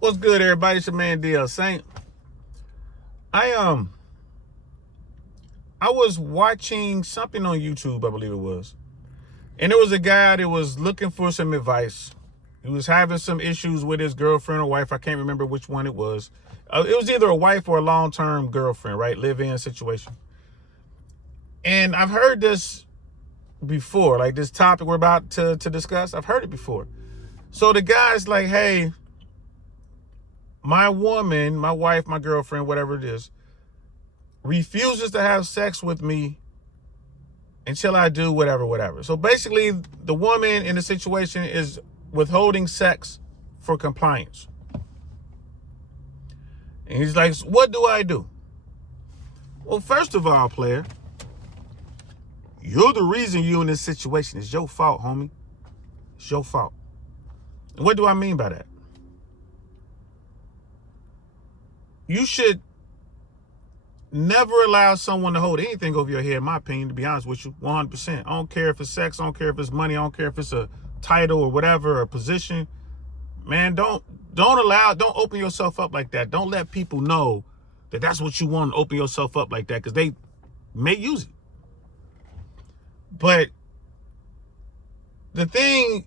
What's good, everybody? It's your man DL Saint. I I was watching something on YouTube, I believe it was, and there was a guy that was looking for some advice. He was having some issues with his girlfriend or wife. I can't remember which one it was. It was either a wife or a long-term girlfriend, right? Live-in situation. And I've heard this before, like this topic we're about to discuss. I've heard it before. So the guy's like, hey, my woman, my wife, my girlfriend, whatever it is, refuses to have sex with me until I do whatever. So basically, the woman in the situation is withholding sex for compliance. And he's like, what do I do? Well, first of all, player, you're the reason you're in this situation. It's your fault, homie. It's your fault. And what do I mean by that? You should never allow someone to hold anything over your head, in my opinion, to be honest with you, 100%. I don't care if it's sex, I don't care if it's money, I don't care if it's a title or whatever, or a position. Man, don't open yourself up like that. Don't let people know that that's what you want, to open yourself up like that, because they may use it. But the thing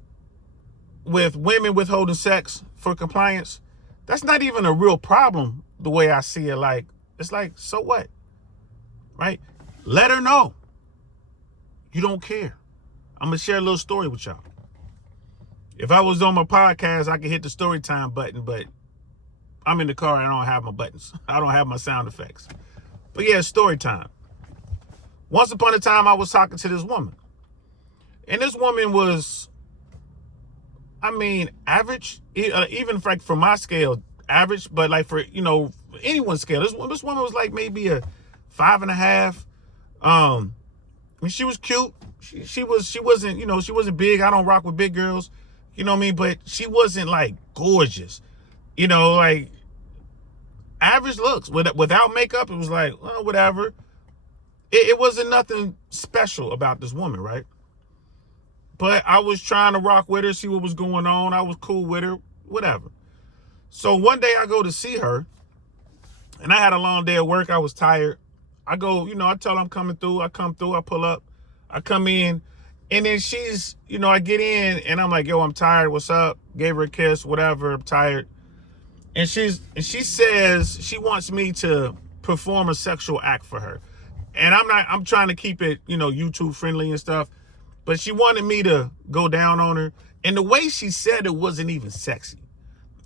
with women withholding sex for compliance, that's not even a real problem the way I see it. Like, it's like, so what? Right? Let her know you don't care. I'm going to share a little story with y'all. If I was on my podcast, I could hit the story time button, but I'm in the car and I don't have my buttons. I don't have my sound effects. But yeah, story time. Once upon a time, I was talking to this woman. And this woman was, average, even like for my scale, average, but like for, anyone's scale. This woman was like maybe a 5.5. She was cute. She wasn't, she wasn't big. I don't rock with big girls. You know what I mean? But she wasn't like gorgeous. Like average looks. Without makeup, it was like, well, whatever. It wasn't nothing special about this woman, right? But I was trying to rock with her, see what was going on. I was cool with her, whatever. So one day I go to see her, and I had a long day at work. I was tired. I go, I tell her I'm coming through. I come through, I pull up, I come in, and then she's, I get in, and I'm like, yo, I'm tired. What's up? Gave her a kiss, whatever. I'm tired. And she says she wants me to perform a sexual act for her. And I'm trying to keep it, YouTube friendly and stuff. But she wanted me to go down on her. And the way she said it wasn't even sexy.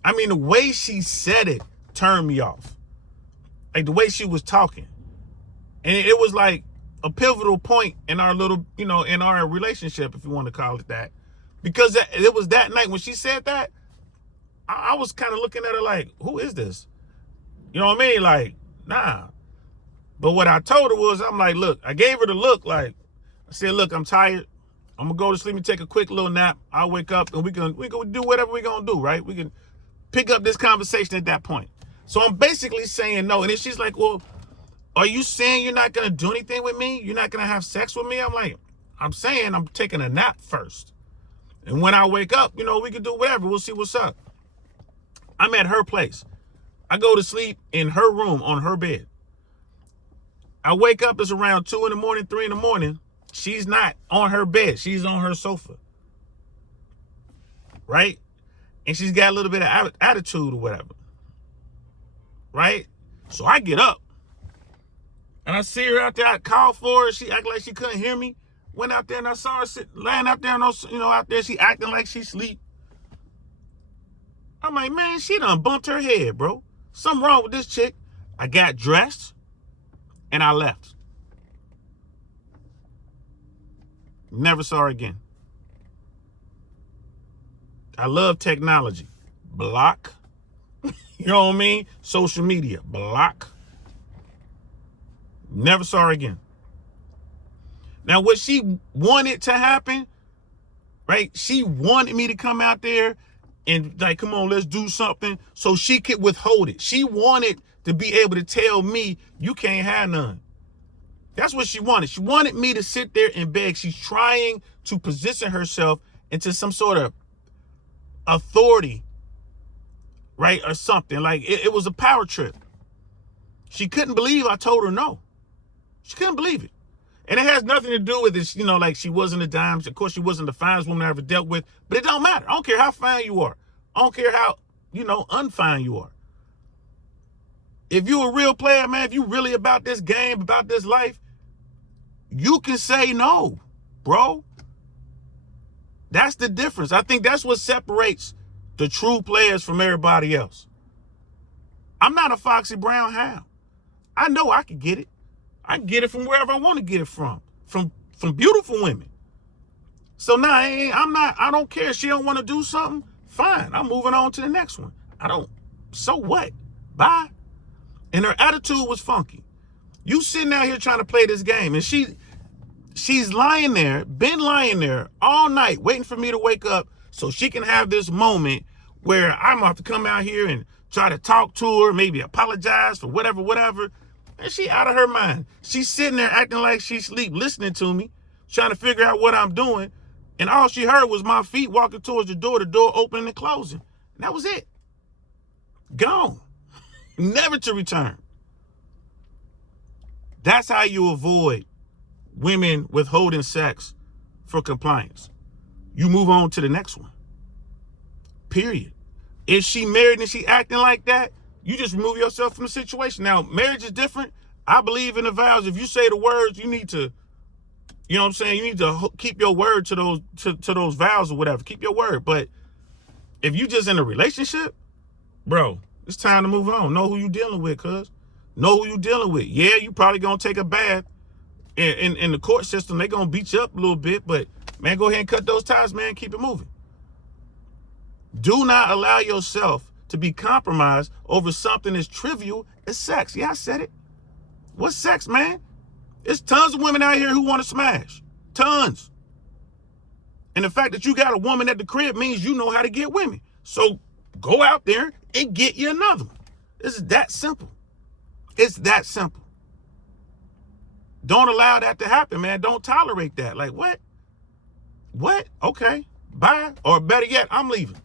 The way she said it turned me off. Like the way she was talking. And it was like a pivotal point in our little, in our relationship, if you want to call it that. Because it was that night when she said that, I was kind of looking at her like, who is this? You know what I mean? Like, nah. But what I told her was, I'm like, look, I gave her the look. Like, I said, look, I'm tired. I'm going to go to sleep and take a quick little nap. I'll wake up and we can do whatever we're going to do, right? We can pick up this conversation at that point. So I'm basically saying no. And then she's like, well, are you saying you're not going to do anything with me? You're not going to have sex with me? I'm like, I'm saying I'm taking a nap first. And when I wake up, we can do whatever. We'll see what's up. I'm at her place. I go to sleep in her room on her bed. I wake up, it's around 2 in the morning, 3 in the morning. She's not on her bed. She's on her sofa. Right? And she's got a little bit of attitude or whatever. Right? So I get up. And I see her out there. I called for her. She acted like she couldn't hear me. Went out there and I saw her laying out there, out there. She acting like she sleep. I'm like, man, she done bumped her head, bro. Something wrong with this chick. I got dressed. And I left. Never saw her again. I love technology. Block. You know what I mean? Social media. Block. Never saw her again. Now, what she wanted to happen, right? She wanted me to come out there and like, come on, let's do something so she could withhold it. She wanted to be able to tell me, you can't have none. That's what she wanted. She wanted me to sit there and beg. She's trying to position herself into some sort of authority right? Or something. Like, it was a power trip. She couldn't believe I told her no. She couldn't believe it. And it has nothing to do with this, like she wasn't a dime. Of course, she wasn't the finest woman I ever dealt with, but it don't matter. I don't care how fine you are. I don't care how, unfine you are. If you a real player, man, if you really about this game, about this life, you can say no, bro. That's the difference. I think that's what separates the true players from everybody else. I'm not a Foxy Brown hound. I know I can get it. I can get it from wherever I want to get it from beautiful women. So now I don't care. She don't want to do something. Fine. I'm moving on to the next one. So what? Bye. And her attitude was funky. You sitting out here trying to play this game, and she's lying there, been lying there all night, waiting for me to wake up so she can have this moment where I'm gonna have to come out here and try to talk to her, maybe apologize for whatever. And she out of her mind. She's sitting there acting like she asleep, listening to me, trying to figure out what I'm doing. And all she heard was my feet walking towards the door opening and closing. And that was it. Gone. Never to return. That's how you avoid women withholding sex for compliance. You move on to the next one. Period. If she married and she acting like that, you just remove yourself from the situation. Now, marriage is different. I believe in the vows. If you say the words, you need to, you know what I'm saying? You need to keep your word to those vows or whatever. Keep your word. But if you just in a relationship, bro, it's time to move on. Know who you dealing with, cuz. Know who you dealing with. Yeah, you probably gonna take a bath. In the court system, they gonna beat you up a little bit, but man, go ahead and cut those ties, man. Keep it moving. Do not allow yourself to be compromised over something as trivial as sex. Yeah, I said it. What's sex, man? There's tons of women out here who want to smash. Tons. And the fact that you got a woman at the crib means you know how to get women. So go out there and get you another one. This is that simple. It's that simple. Don't allow that to happen, man. Don't tolerate that. Like, what? What? Okay. Bye. Or better yet, I'm leaving.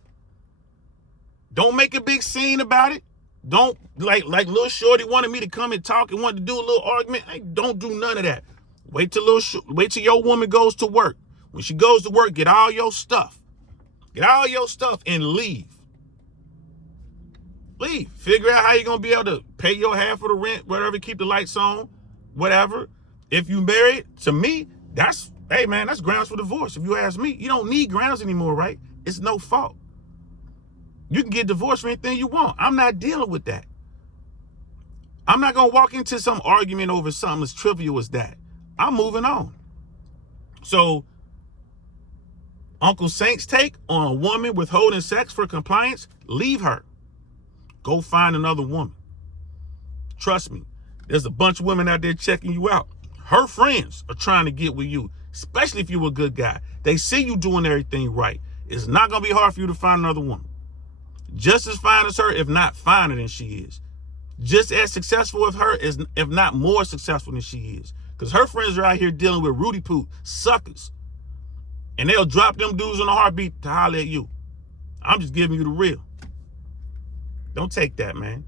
Don't make a big scene about it. Don't, like little shorty wanted me to come and talk and wanted to do a little argument. Hey, don't do none of that. Wait till your woman goes to work. When she goes to work, get all your stuff. Get all your stuff and leave. Leave. Figure out how you're going to be able to pay your half of the rent, whatever, keep the lights on, whatever. If you married, to me, that's grounds for divorce. If you ask me, you don't need grounds anymore, right? It's no fault. You can get divorced for anything you want. I'm not dealing with that. I'm not going to walk into some argument over something as trivial as that. I'm moving on. So, Uncle Saint's take on a woman withholding sex for compliance, leave her. Go find another woman. Trust me, there's a bunch of women out there checking you out. Her friends are trying to get with you, especially if you're a good guy. They see you doing everything right. It's not going to be hard for you to find another woman. Just as fine as her, if not finer than she is. Just as successful as her, if not more successful than she is. Because her friends are out here dealing with Rudy Poot suckers. And they'll drop them dudes on a heartbeat to holler at you. I'm just giving you the real. Don't take that, man.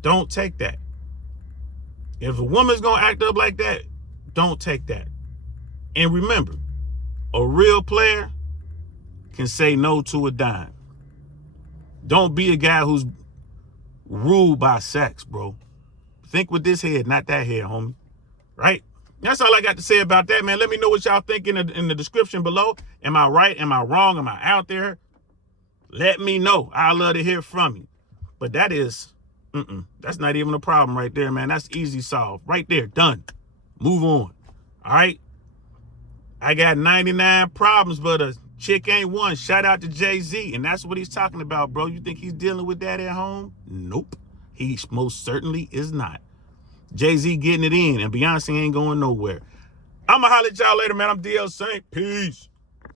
Don't take that. If a woman's going to act up like that, don't take that. And remember, a real player can say no to a dime. Don't be a guy who's ruled by sex, bro. Think with this head, not that head, homie. Right? That's all I got to say about that, man. Let me know what y'all think in the description below. Am I right? Am I wrong? Am I out there? Let me know. I love to hear from you. But that is, that's not even a problem right there, man. That's easy solved. Right there, done. Move on. All right? I got 99 problems, but a chick ain't one. Shout out to Jay-Z. And that's what he's talking about, bro. You think he's dealing with that at home? Nope. He most certainly is not. Jay-Z getting it in, and Beyonce ain't going nowhere. I'm going to holler at y'all later, man. I'm DL Saint. Peace.